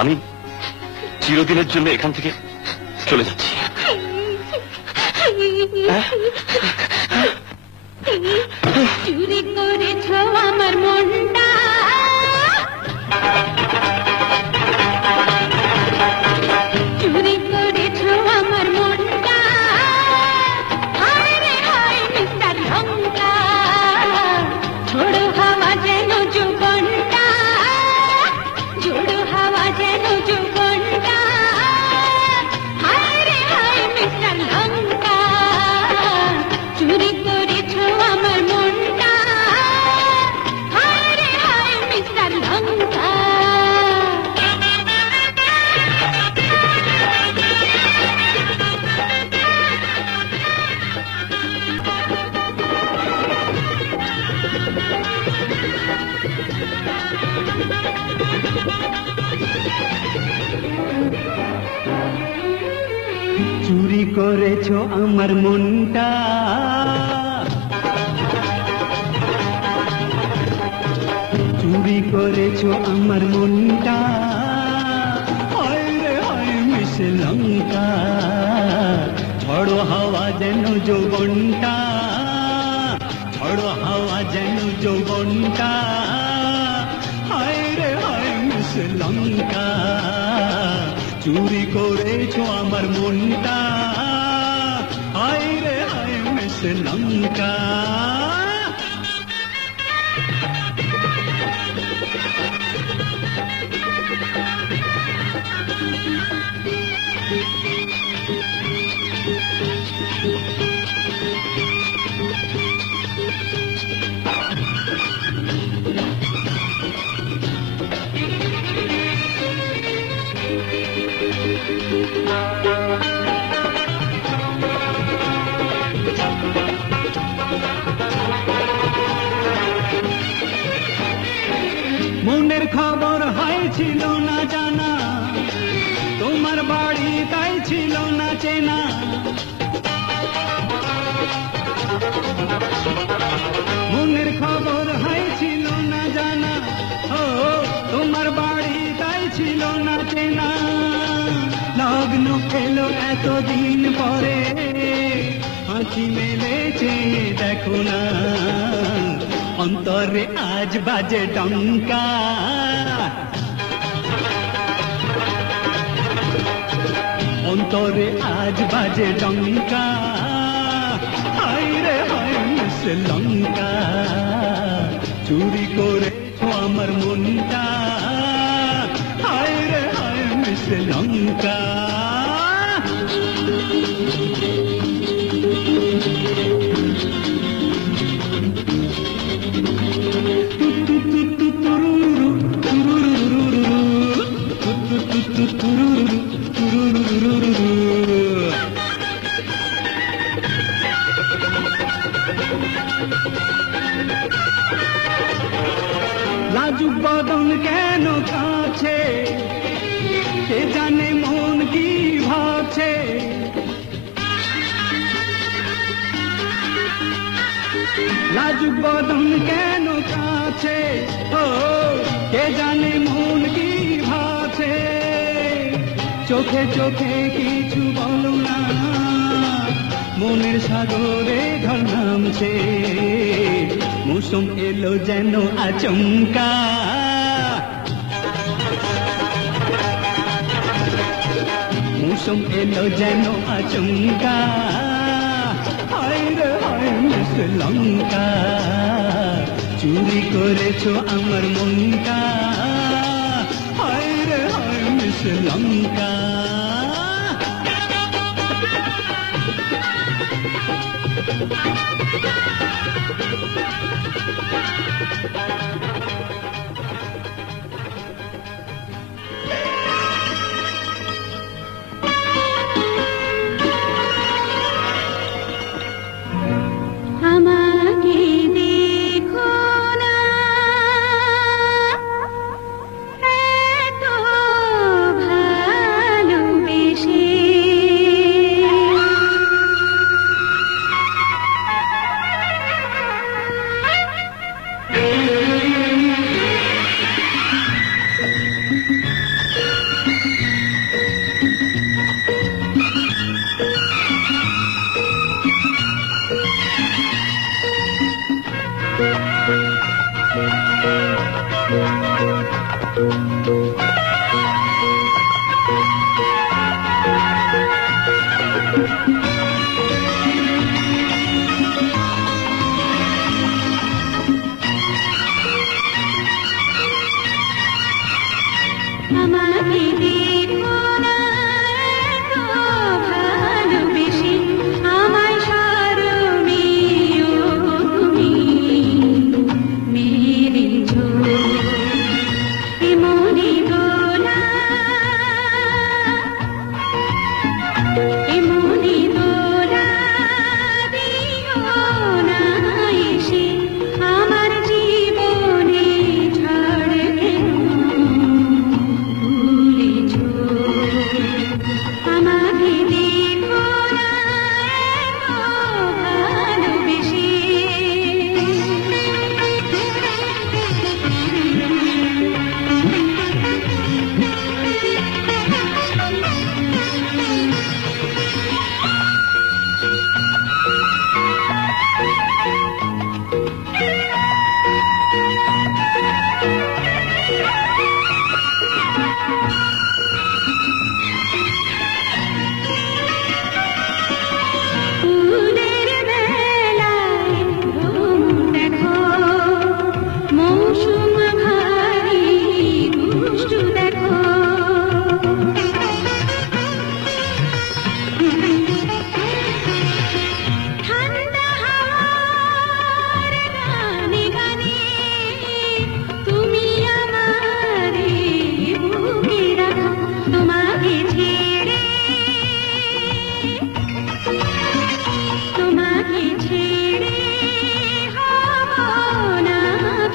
আমি চিরদিনের জন্য এখান থেকে চলে যাচ্ছি। চুরি করেছ আমার মনটা, চুরি করেছ আমার মনটা, হায় রে হায় মিস্টার লঙ্কা, ঝোড়ো হাওয়া যেন যৌবনটা, ঝোড়ো হাওয়া যেন যৌবনটা, হায় রে হায় মিস্টার লঙ্কা, চুরি করেছ আমার মনটা, হায় রে হায় মিস্টার লঙ্কা। চুরি করেছ আমার মনটা, চুরি করেছ আমার মনটা, হায় রে হায় মিস লঙ্কা, ঝড়ো হাওয়া যেন যৌবনটা, ঝড়ো হাওয়া যেন যৌবনটা, হায় রে হায় মিস লঙ্কা, চুরি করেছ আমার মনটা, হায় রে হায় মিস লঙ্কা। মনের খবর হয়েছিল না জানা, তোমার বাড়ি তাই ছিল না চেনা, মনের খবর হয়েছিল না জানা, ও তোমার বাড়ি তাই ছিল না চেনা, লগ্ন এলো এতদিন পরে, হাঁচি মেলেছে দেখো না, অন্তরে আজ বাজে ডঙ্কা, অন্তরে আজ বাজে ডঙ্কা, হায় রে হায় মিস লঙ্কা, চুরি করেছ আমার মনটা, হায় রে হায় মিস লঙ্কা। লাজুক বদন কেন কাছে, কে জানে মন কি ভাবছে, লাজুক বদন কেন কাছে, ও কে জানে মন কি ভাবছে, চোখে চোখে কিছু বলো না, মনের সাগরে ঢল নামছে, মৌসুম এলো যেন আচমকা, মৌসুম এলো যেন আচমকা, হায় রে হায় মিস লঙ্কা, চুরি করেছ আমার মনটা, হায় রে হায় মিস লঙ্কা। আমাকে দেখো না, এত ভালোবেসে, আমাকে দেখো না এত ভালোবেসে, আমায় স্মরণীয় তুমি মেরেছো। এমনি দোলা, এমনি দোলা দিও না এসে, আমার জীবনে ঝড় কেন তুলেছো। আমাকে দেখো না এত ভালোবেসে। ফুলের বেলায় ঘুম দেখো, মৌসুম ভারী দুষ্টু দেখো। ঠান্ডা হাওয়ার গানে গানে তুমি আমারে বুকে রাখো। তোমাকে ছেড়ে, তোমাকে ছেড়ে হব না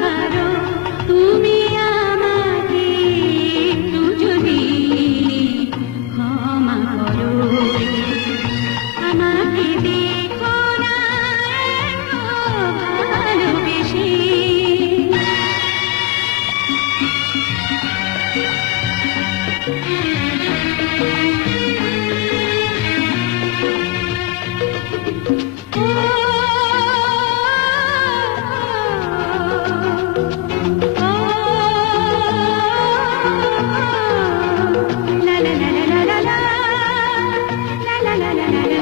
কারো। তুমি আমাকে একটু যদি ক্ষমা করো। আমাকে দেখো না এত ভালোবেসে। La la la la la la la, la la la la la la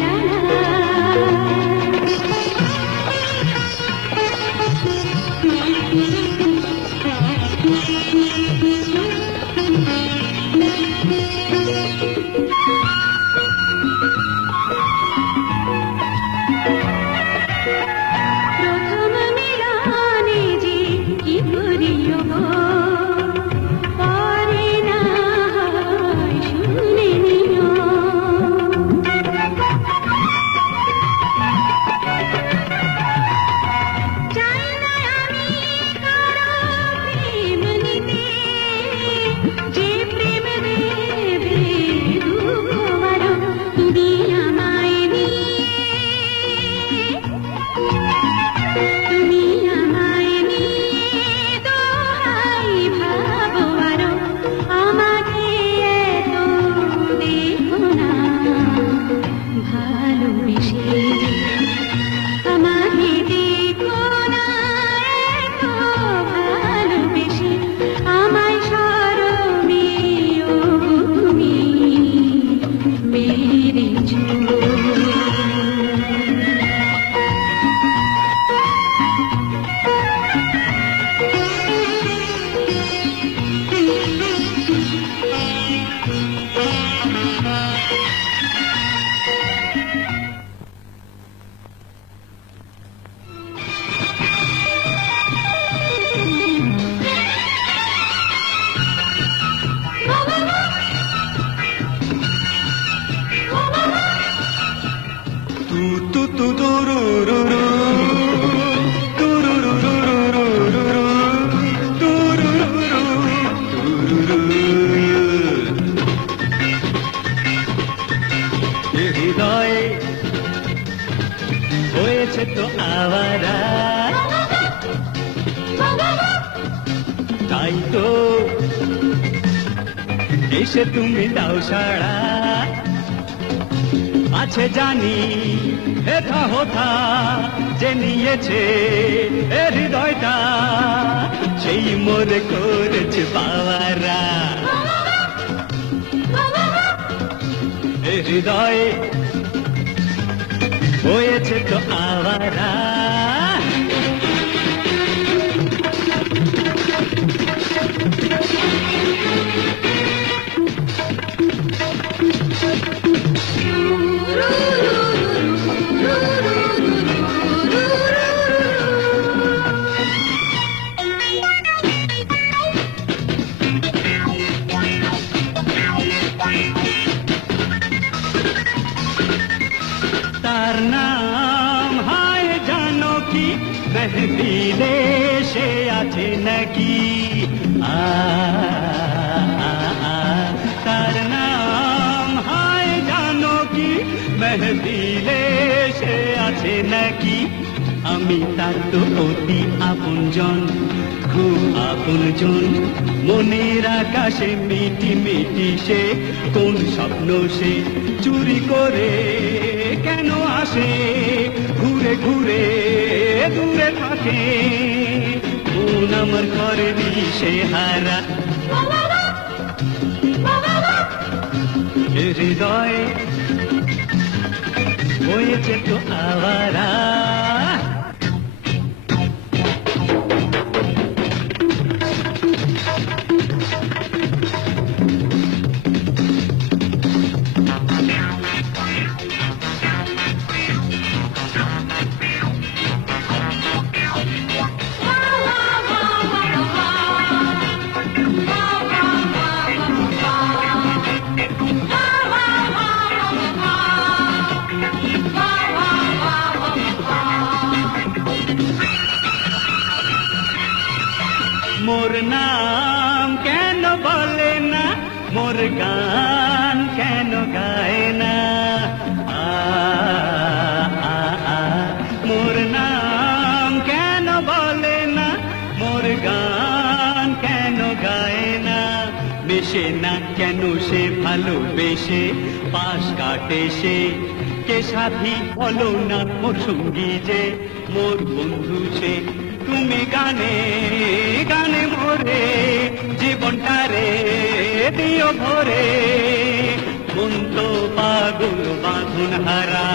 প্রথম মিলনে যে কি করিও গো, পরে না হয় শুনে নিও। চাই না আমি কারো প্রেম নিতে, যে প্রেম দেবে দুঃখ আরো। তুমি আমায় নিয়ে, তুমি আমায় নিয়ে দোহাই ভাবো আরো। আমাকে এত দেখো না ভালোবেসে। আমাকে দেখো না এত ভালোবেসে, আমায় স্মরণীয় তুমি মেরেছো। তু তু তু তু রু রু রু, তু রু রু রু রু রু রু রু, তু রু রু রু, তু রু রু। এ হৃদয়ে হয়েছে তো আওয়ারা, তাই তো এসে তুমি দাও সাড়া। আছে জানি হেথা হোথা যে নিয়েছে এ হৃদয়। মোরে করেছে পাওয়ারা এ হৃদয়ে হয়েছে তো আওয়ারা তার নাম হায় জানো কি মেহদিলে সে আছে নাকি তার নাম হায় জানো কি মেহদিলে সে আছে নাকি আমি তার তো অতি আপনজন খুব আপনজন মনের আকাশে মিটি মিটি সে কোন স্বপ্ন সে চুরি করে কেন আসে ঘুরে ঘুরে দূরে থাকে মন আমার করেনি সে হারা হৃদয় হয়েছে তো আওয়ারা মোর নাম কেন বলে না মোর গান কেন গায় না মোর নাম কেন বলে না মোর গান কেন গায় না মেশে না কেন সে ভালোবেসে পাশ কাটে সে কে সাথী বলো না মোর সঙ্গী যে মোর বন্ধু সে তুমি গানে গানে মোরে জীবনটারে দিও ভরে মন তো পাগল বাঁধন হারা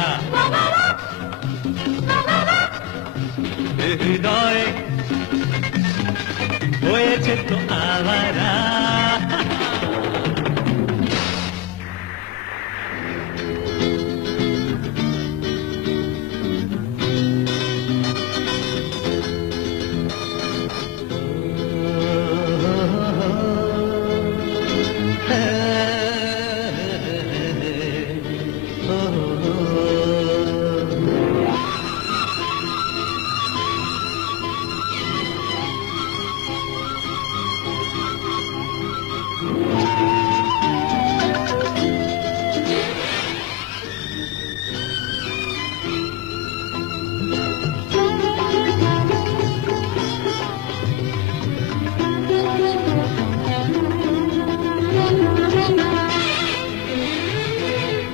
হৃদয় হয়েছে তো আওয়ারা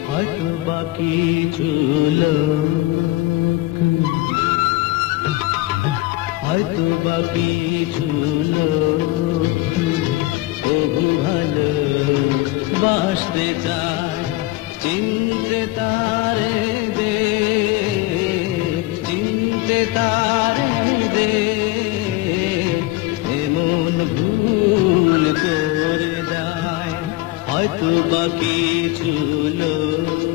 হয়তো বাকি লোক হয়তো বাকি লোক তবু ভালো বাসতে চায় চিনতে তারে দে চিনতে তারে দে এমন ভুল করে যায় হয়তো বাকি লোক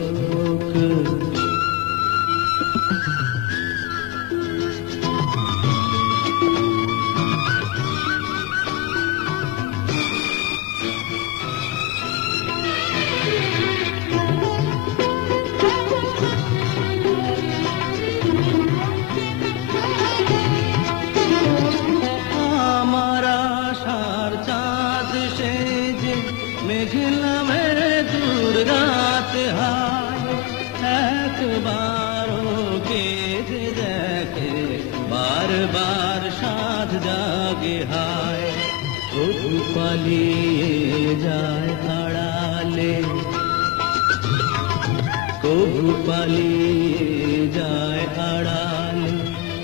আমার আশার চাঁদ সেজে মেঘলা দূর রাত হায় একবারও কেঁদে দেখে বারবার সাধ জাগে হায় তবু পালিয়ে যায় আড়ালে তবু পালিয়ে যায় আড়ালে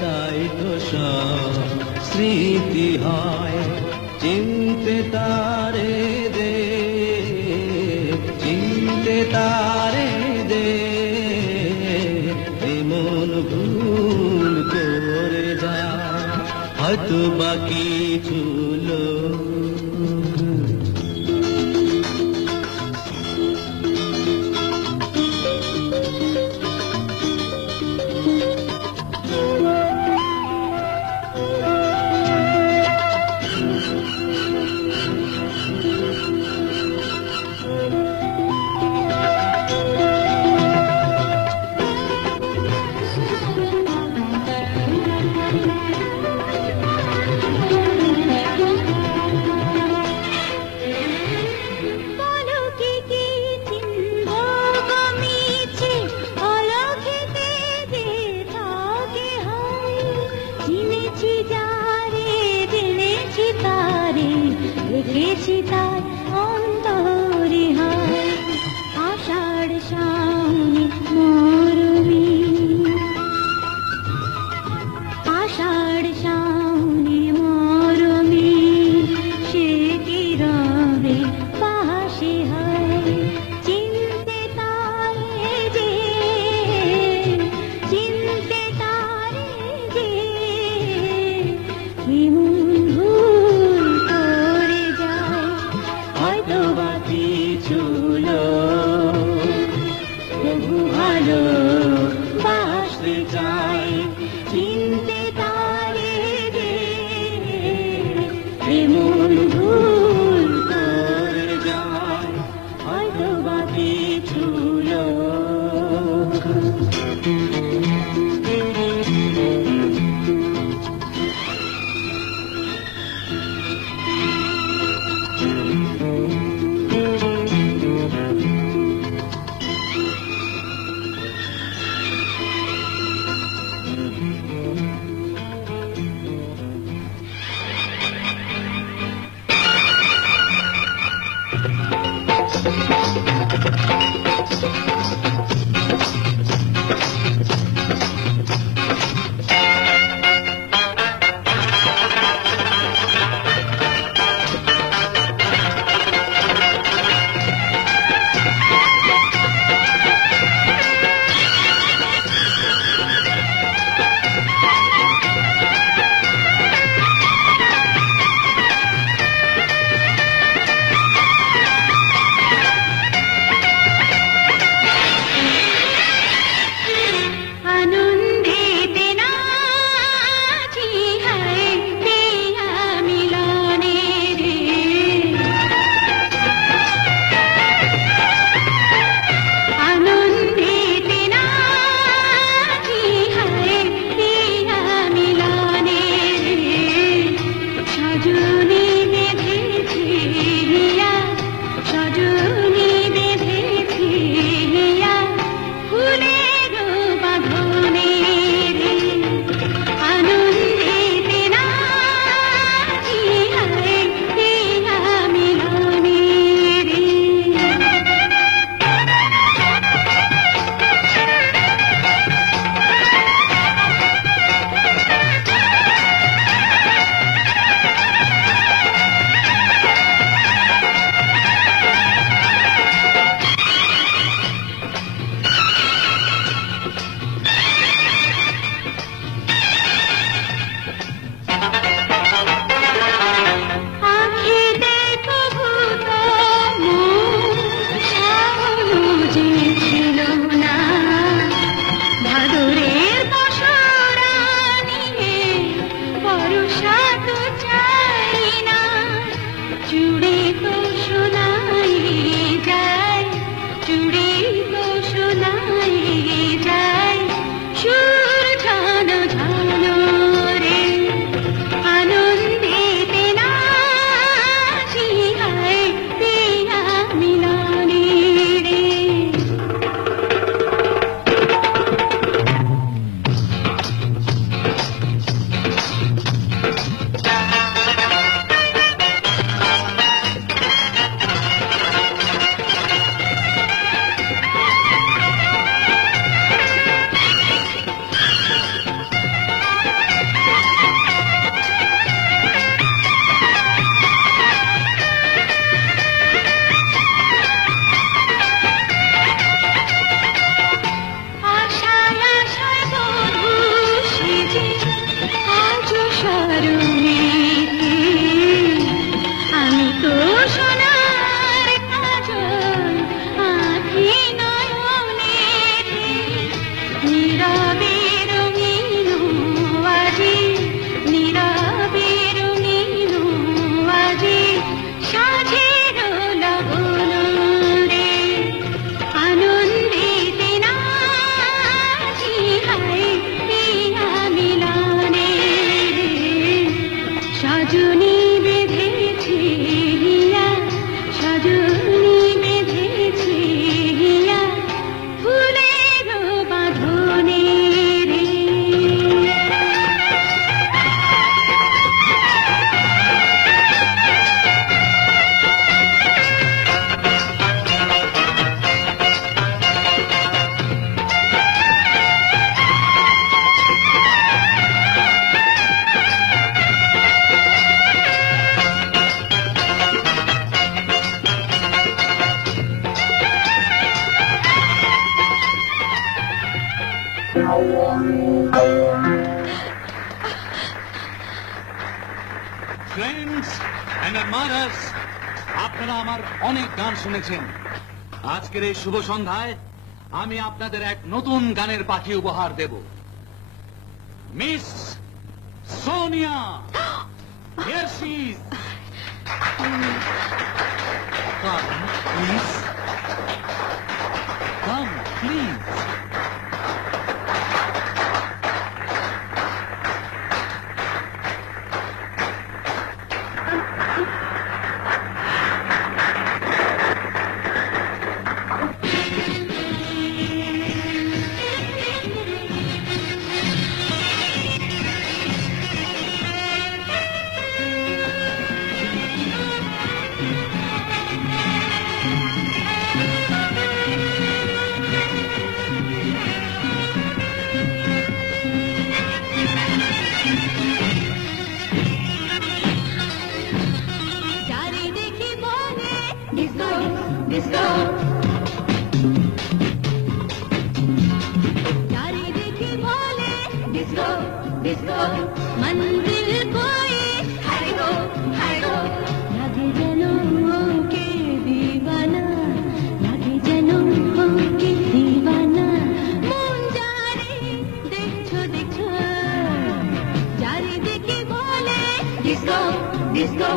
তাই তো সব স্মৃতি হয় চিনতে তারে দে, চিনতে তারে দে, এমন ভুল করে যায় হয়তো বাকি ঝুলো। পলকে কি চিনব গো মিছে, অলক্ষিতে যে থাকে হয়। চিনেছি যারে, জেনেছি তারে, দেখেছি তার অন্তরে হয়। আষাঢ় শাওনে মরমে, আষাঢ় শাওনে মরমে, সে কি রবে পাশে হয়। চিনতে তারে যে, চিনতে তারে যে, এমন ভুল করে যায় হয়তো বাকি ঝুলো। তবু ভালো বাসতে চাই, চিনতে তারে যে, এমন ভুল করে যায় হয়তো বাকি ঝুলো। সজনী বেঁধেছি হিয়া, সজনী বেঁধেছি হিয়া, ফুলের বাঁধনে রে। ফ্রেন্ডস এন্ড অ্যাডমায়ারার্স, আপনারা আমার অনেক গান শুনেছেন। আজকের এই শুভ সন্ধ্যায় আমি আপনাদের এক নতুন গানের পাখি উপহার দেব। Miss Sonia, here she is. Come please, come please. চারিদিকে বলে ডিস্কো ডিস্কো, চারিদিকে বলে ডিস্কো ডিস্কো, মঞ্জিল কোই হায় গো হায় গো। লাগে যেন ওকে দিওয়ানা, লাগে যেন ওকে দিওয়ানা। মন যারে দেখছো দেখছো, চারিদিকে বলে ডিস্কো ডিস্কো।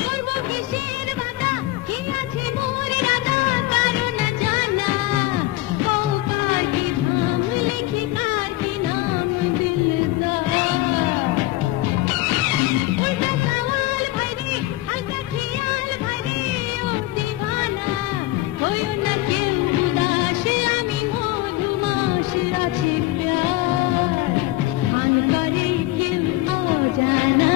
করবো কিসের বাধা, কি আছে মোর রাধা, কারো না জানা। কও কার কি ধাম, লিখি কার কি নাম দিলদার। উল্টা সওয়াল ভাইরে, হালকা খেয়াল ভাইরে, ও দিওয়ানা। হইও না কেউ উদাস, আমি মধুমাস আছি প্যার। মান করে কেউ অজানা,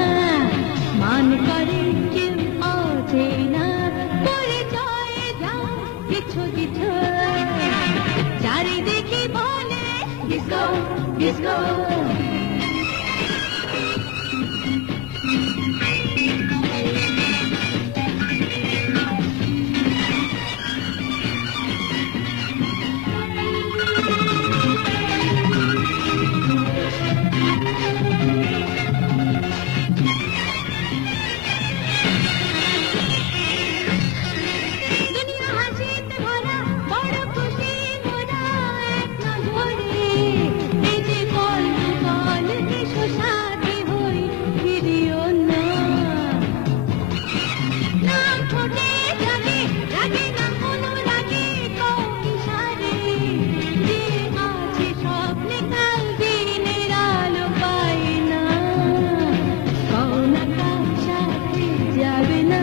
মান করে কেউ অচেনা, পরিচয়ে যাও কিছু কিছু। চারিদিকে বলে ডিস্কো ডিস্কো। দুনিয়া হাসিতে ভরা, বড় খুশি মোরা এক নজরে। এই যে কল কল এসো সাথী হই, ফিরিও না। নাম ঠোঁটে জাগে, লাগে না কোনো লাগে, কও ইশারে। যে আছে স্বপ্নে কাল দিনের আলো পায় না, কও না কার সাথে যাবে না,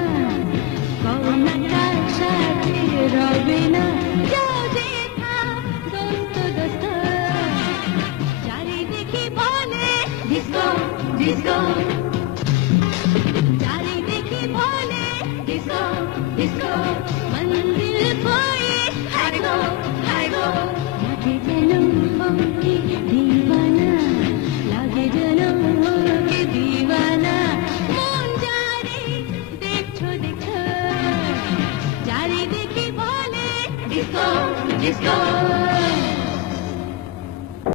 কও না কার সাথে রবে না। যাও যেথা দোস্ত দোস্ত, চারিদিকে বলে ডিস্কো ডিস্কো।